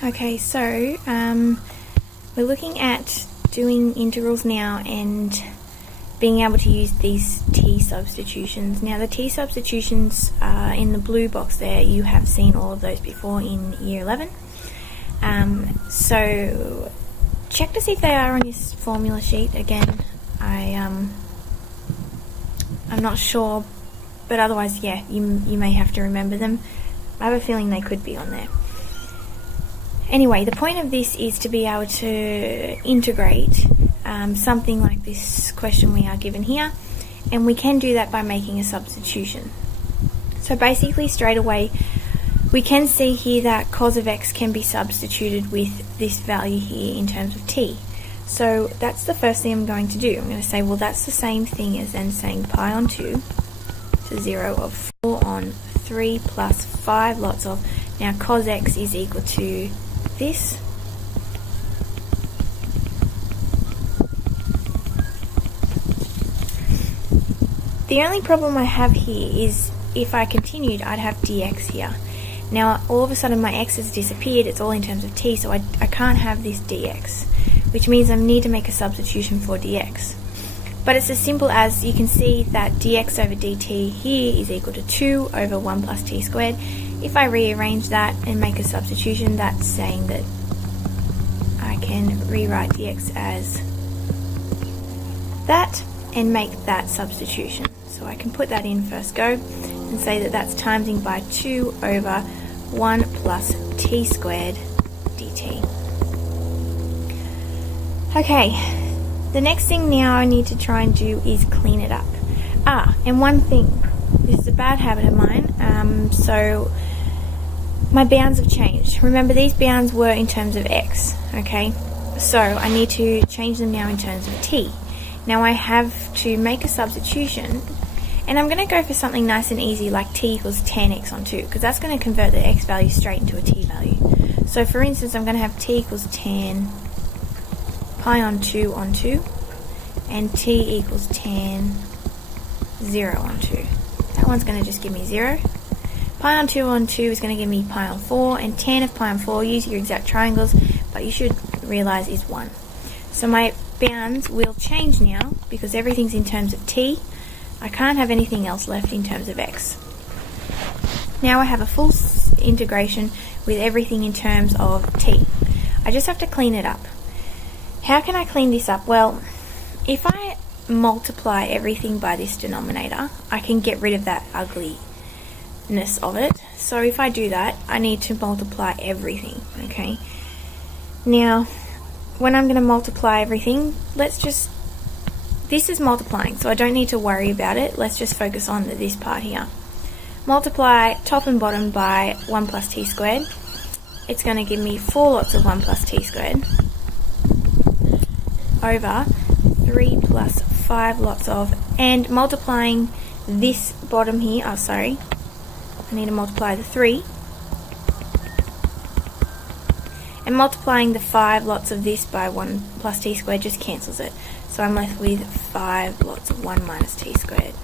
Okay, so we're looking at doing integrals now and being able to use these t substitutions. Now the t substitutions in the blue box there, you have seen all of those before in year 11. So check to see if they are on your formula sheet. Again, I'm not sure, but otherwise, yeah, you may have to remember them. I have a feeling they could be on there. Anyway, the point of this is to be able to integrate something like this question we are given here, and we can do that by making a substitution. So basically, straight away, we can see here that cos of x can be substituted with this value here in terms of t. So that's the first thing I'm going to do. I'm going to say, well, that's the same thing as then saying pi on 2 to 0 of 4 on 3 plus 5 lots of. Now cos x is equal to this. The only problem I have here is if I continued, I'd have dx here. Now all of a sudden my x has disappeared, it's all in terms of t, so I can't have this dx, which means I need to make a substitution for dx. But it's as simple as, you can see that dx over dt here is equal to 2 over 1 plus t squared. If I rearrange that and make a substitution, that's saying that I can rewrite dx as that and make that substitution. So I can put that in first go and say that that's timesing by 2 over 1 plus t squared dt. Okay, the next thing now I need to try and do is clean it up. And one thing, this is a bad habit of mine, so my bounds have changed. Remember, these bounds were in terms of x, okay? So I need to change them now in terms of t. Now I have to make a substitution, and I'm going to go for something nice and easy like t equals 10x on 2, because that's going to convert the x value straight into a t value. So for instance, I'm going to have t equals 10 pi on 2 and t equals 10 0 on 2. That one's going to just give me 0. Pi on 2 is going to give me pi on 4, and tan of pi on 4, use your exact triangles, but you should realize is 1. So my bounds will change now because everything's in terms of t. I can't have anything else left in terms of x. Now I have a full integration with everything in terms of t. I just have to clean it up. How can I clean this up? Well, if I multiply everything by this denominator, I can get rid of that ugliness of it. So if I do that, I need to multiply everything, okay? Now, when I'm going to multiply everything, this is multiplying, so I don't need to worry about it. Let's just focus on this part here. Multiply top and bottom by 1 plus t squared. It's going to give me 4 lots of 1 plus t squared over 3 plus 5 lots of, and multiplying this bottom here, I need to multiply the 3, and multiplying the 5 lots of this by 1 plus t squared just cancels it. So I'm left with 5 lots of 1 minus t squared.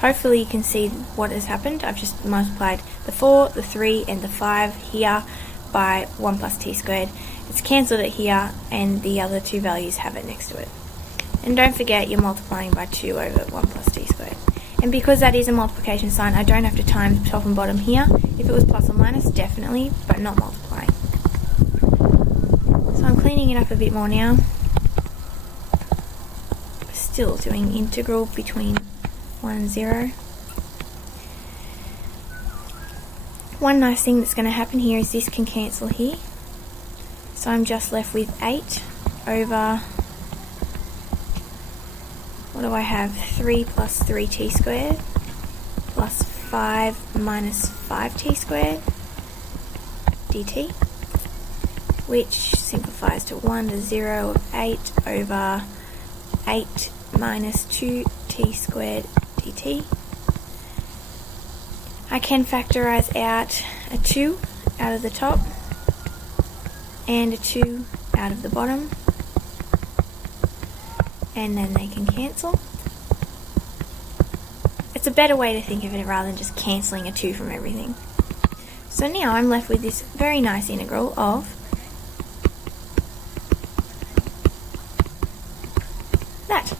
Hopefully you can see what has happened. I've just multiplied the 4, the 3, and the 5 here by 1 plus t squared. It's cancelled it here, and the other two values have it next to it. And don't forget, you're multiplying by 2 over 1 plus t squared. And because that is a multiplication sign, I don't have to times top and bottom here. If it was plus or minus, definitely, but not multiplying. So I'm cleaning it up a bit more now. Still doing integral between 1 and 0. One nice thing that's going to happen here is this can cancel here. So I'm just left with 8 over, what do I have, 3 plus 3t squared plus 5 minus 5t squared dt, which simplifies to 1 to 0 of 8 over 8 minus 2t squared dt. I can factorize out a 2 out of the top and a 2 out of the bottom, and then they can cancel. It's a better way to think of it rather than just cancelling a 2 from everything. So now I'm left with this very nice integral of that.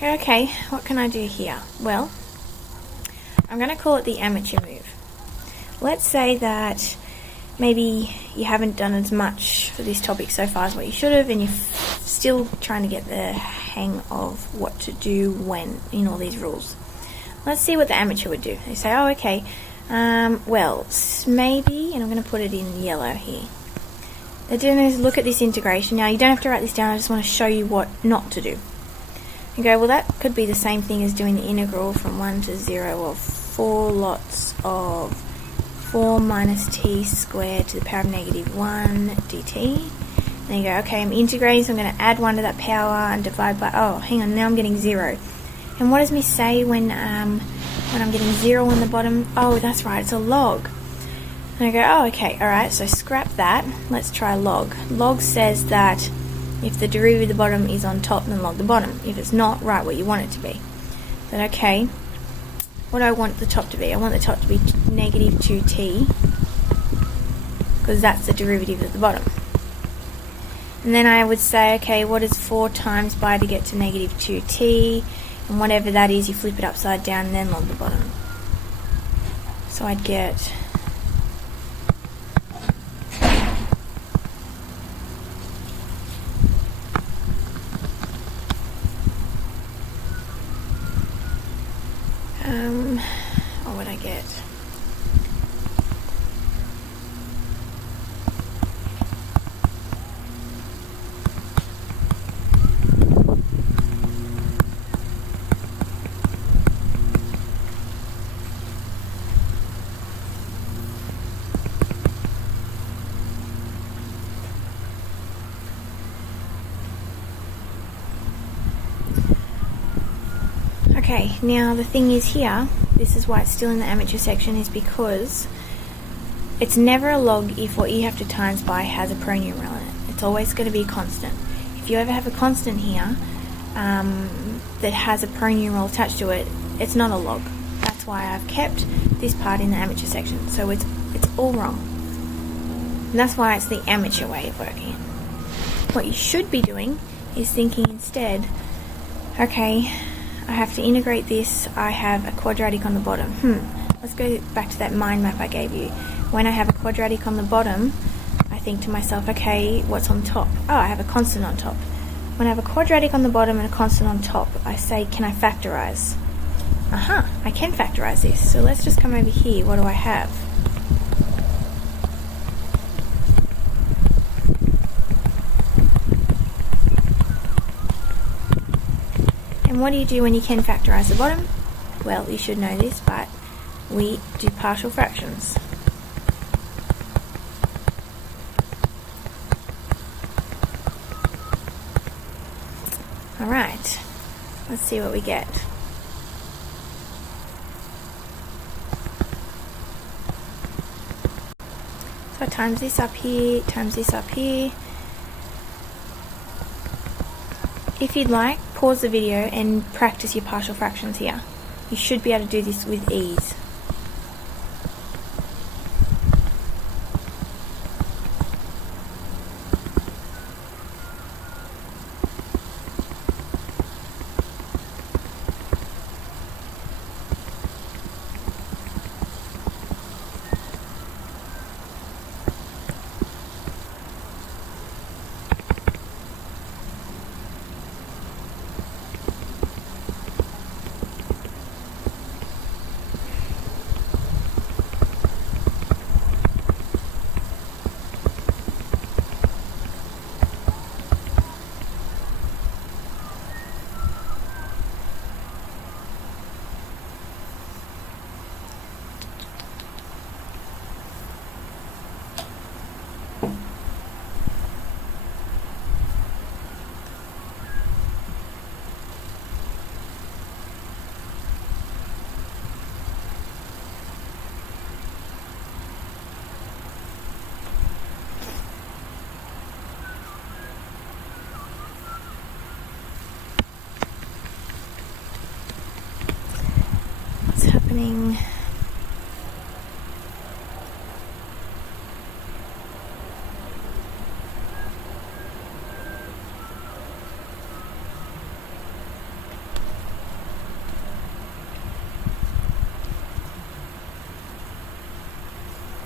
Okay, what can I do here? Well, I'm going to call it the amateur move. Let's say that maybe you haven't done as much for this topic so far as what you should have, and you're still trying to get the hang of what to do when in all these rules. Let's see what the amateur would do. They say, oh, okay, well, maybe, and I'm going to put it in yellow here. They're doing is look at this integration. Now, you don't have to write this down, I just want to show you what not to do. You go, well, that could be the same thing as doing the integral from 1 to 0 of 4 lots of 4 minus t squared to the power of negative 1 dt. Then you go, okay, I'm integrating, so I'm going to add 1 to that power and divide by, oh, hang on, now I'm getting 0. And what does me say when I'm getting 0 on the bottom? Oh, that's right, it's a log. And I go, oh, okay, alright, so scrap that. Let's try log. Log says that if the derivative of the bottom is on top, then log the bottom. If it's not, write what you want it to be. Then, okay, what do I want the top to be? I want the top to be negative 2t, because that's the derivative of the bottom. And then I would say, okay, what is 4 times by to get to negative 2t? And whatever that is, you flip it upside down and then log the bottom. So I'd get what would I get? Okay, now the thing is here, this is why it's still in the amateur section, is because it's never a log if what you have to times by has a pronumeral in it. It's always going to be a constant. If you ever have a constant here that has a pronumeral attached to it, it's not a log. That's why I've kept this part in the amateur section. So it's all wrong. And that's why it's the amateur way of working it. What you should be doing is thinking instead, okay, I have to integrate this, I have a quadratic on the bottom. Let's go back to that mind map I gave you. When I have a quadratic on the bottom, I think to myself, okay, what's on top? Oh, I have a constant on top. When I have a quadratic on the bottom and a constant on top, I say, can I factorize? Aha, I can factorize this. So let's just come over here. What do I have? And what do you do when you can factorize the bottom? Well, you should know this, but we do partial fractions. Alright, let's see what we get. So I times this up here, times this up here. If you'd like, pause the video and practice your partial fractions here. You should be able to do this with ease.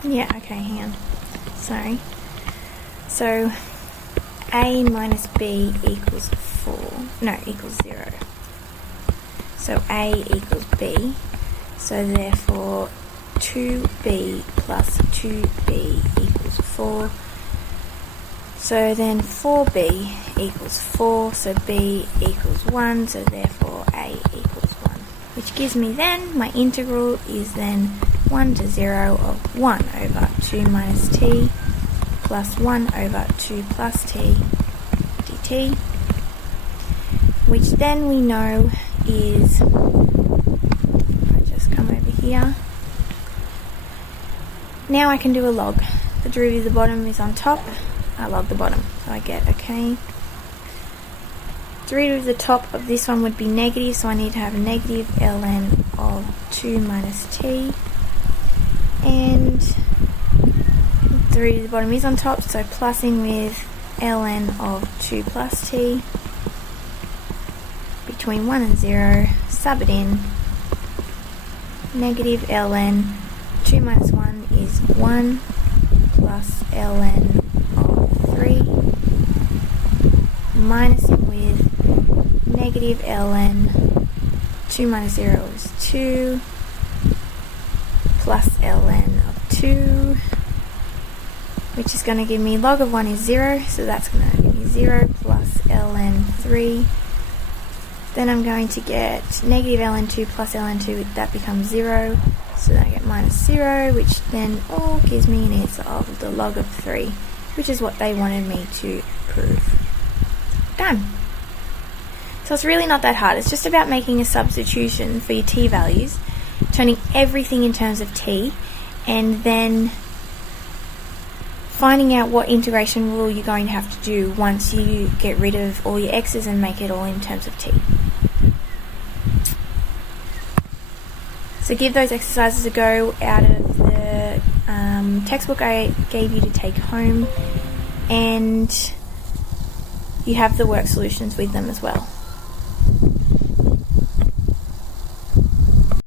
Yeah, okay, hang on. Sorry. So a minus b equals 4. No, equals 0. So a equals b. So therefore 2b plus 2b equals 4. So then 4b equals 4. So b equals 1. So therefore a equals 1. Which gives me then, my integral is then 1 to 0 of 1 over 2 minus t plus 1 over 2 plus t dt, which then we know is, if I just come over here, now I can do a log. The derivative of the bottom is on top, I log the bottom, so I get, okay, derivative of the top of this one would be negative, so I need to have a negative ln of 2 minus t, and the derivative of the bottom is on top, so plussing with ln of 2 plus t between 1 and 0, sub it in, negative ln 2 minus 1 is 1 plus ln of 3, minusing with negative ln 2 minus 0 is 2 plus ln of 2, which is going to give me log of 1 is 0, so that's going to give me 0 plus ln 3. Then I'm going to get negative ln 2 plus ln 2, that becomes 0, so then I get minus 0, which then all gives me an answer of the log of 3, which is what they wanted me to prove. Done. So it's really not that hard. It's just about making a substitution for your t values, turning everything in terms of t, and then finding out what integration rule you're going to have to do once you get rid of all your x's and make it all in terms of t. So give those exercises a go out of the textbook I gave you to take home, and you have the work solutions with them as well.